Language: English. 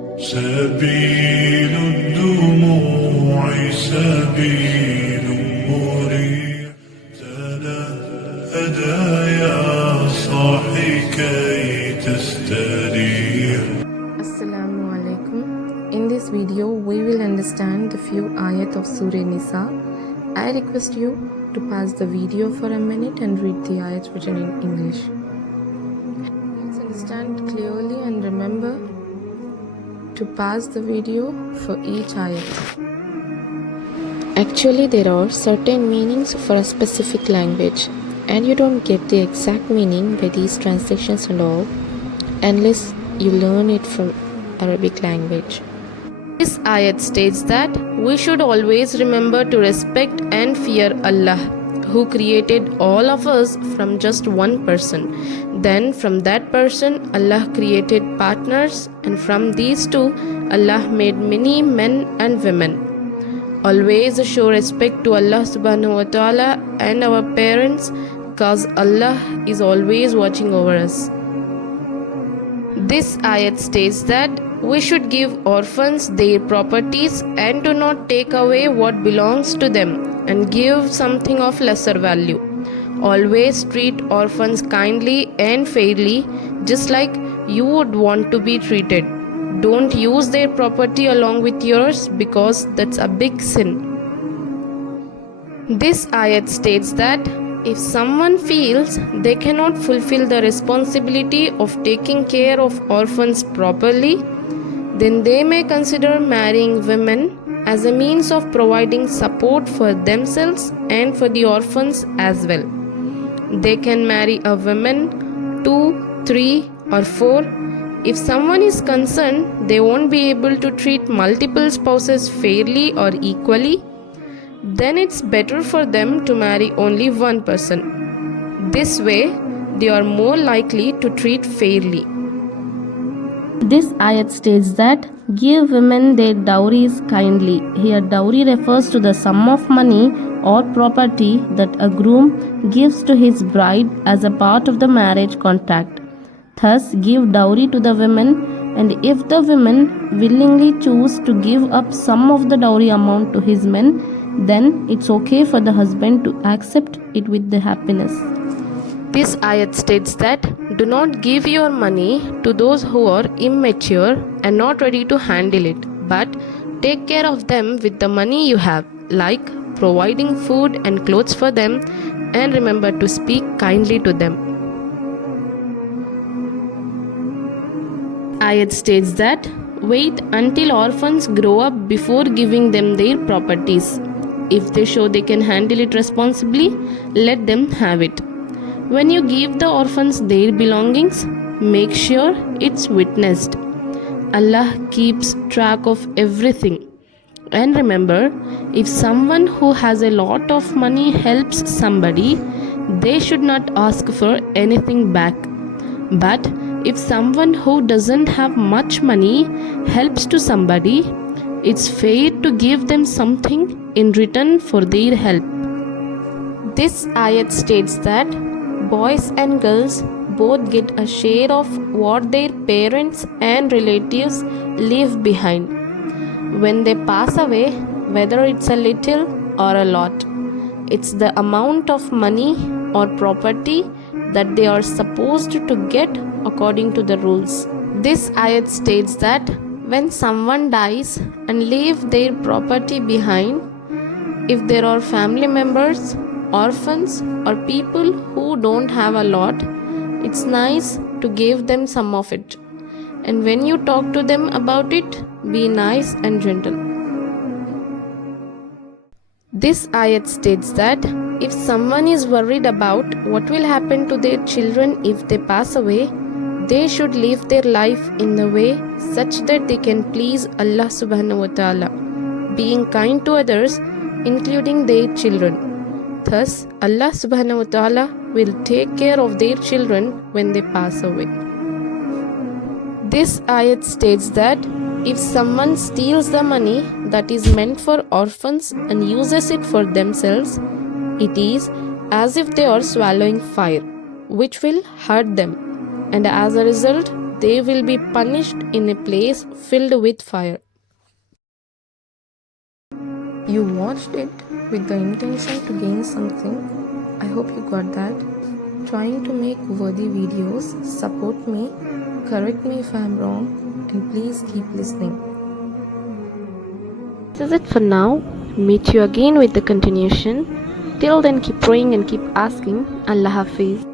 سبيل الدموع سبيل مريح تنهدى يا صاحي كي تستريح. Assalamu alaikum. In this video, we will understand the few ayat of Surah Nisa. I request you to pause the video for a minute and read the ayats written in English. Let's understand clearly and remember to pause the video for each ayat. Actually, there are certain meanings for a specific language, and you don't get the exact meaning by these translations and all unless you learn it from Arabic language. This ayat states that we should always remember to respect and fear Allah, who created all of us from just one person. Then from that person Allah created partners, and from these two Allah made many men and women. Always show respect to Allah subhanahu wa ta'ala and our parents, cause Allah is always watching over us. This ayat states that we should give orphans their properties and do not take away what belongs to them and give something of lesser value. Always treat orphans kindly and fairly, just like you would want to be treated. Don't use their property along with yours, because that's a big sin. This ayat states that if someone feels they cannot fulfill the responsibility of taking care of orphans properly, then they may consider marrying women as a means of providing support for themselves and for the orphans as well. They can marry a woman 2, 3 or 4. If someone is concerned they won't be able to treat multiple spouses fairly or equally, then it's better for them to marry only one person. This way they are more likely to treat fairly. This ayat states that give women their dowries kindly. Here dowry refers to the sum of money or property that a groom gives to his bride as a part of the marriage contract. Thus give dowry to the women, and if the women willingly choose to give up some of the dowry amount to his men, then it's okay for the husband to accept it with the happiness. This ayat states that do not give your money to those who are immature and not ready to handle it, but take care of them with the money you have, like providing food and clothes for them, and remember to speak kindly to them. Ayat states that wait until orphans grow up before giving them their properties. If they show they can handle it responsibly, let them have it. When you give the orphans their belongings, make sure it's witnessed. Allah keeps track of everything. And remember, if someone who has a lot of money helps somebody, they should not ask for anything back. But if someone who doesn't have much money helps to somebody, it's fair to give them something in return for their help. This ayat states that boys and girls both get a share of what their parents and relatives leave behind. When they pass away, whether it's a little or a lot, it's the amount of money or property that they are supposed to get according to the rules. This ayat states that when someone dies and leave their property behind, if there are family members, orphans or people who don't have a lot, it's nice to give them some of it. And when you talk to them about it, be nice and gentle. This ayat states that if someone is worried about what will happen to their children if they pass away, they should live their life in the way such that they can please Allah subhanahu wa ta'ala, being kind to others, including their children. Thus, Allah subhanahu wa ta'ala will take care of their children when they pass away. This ayat states that if someone steals the money that is meant for orphans and uses it for themselves, it is as if they are swallowing fire, which will hurt them, and as a result, they will be punished in a place filled with fire. You watched it with the intention to gain something. I hope you got that. Trying to make worthy videos. Support me, correct me if I am wrong, and please keep listening. This is it for now. Meet you again with the continuation. Till then, keep praying and keep asking. Allah Hafiz.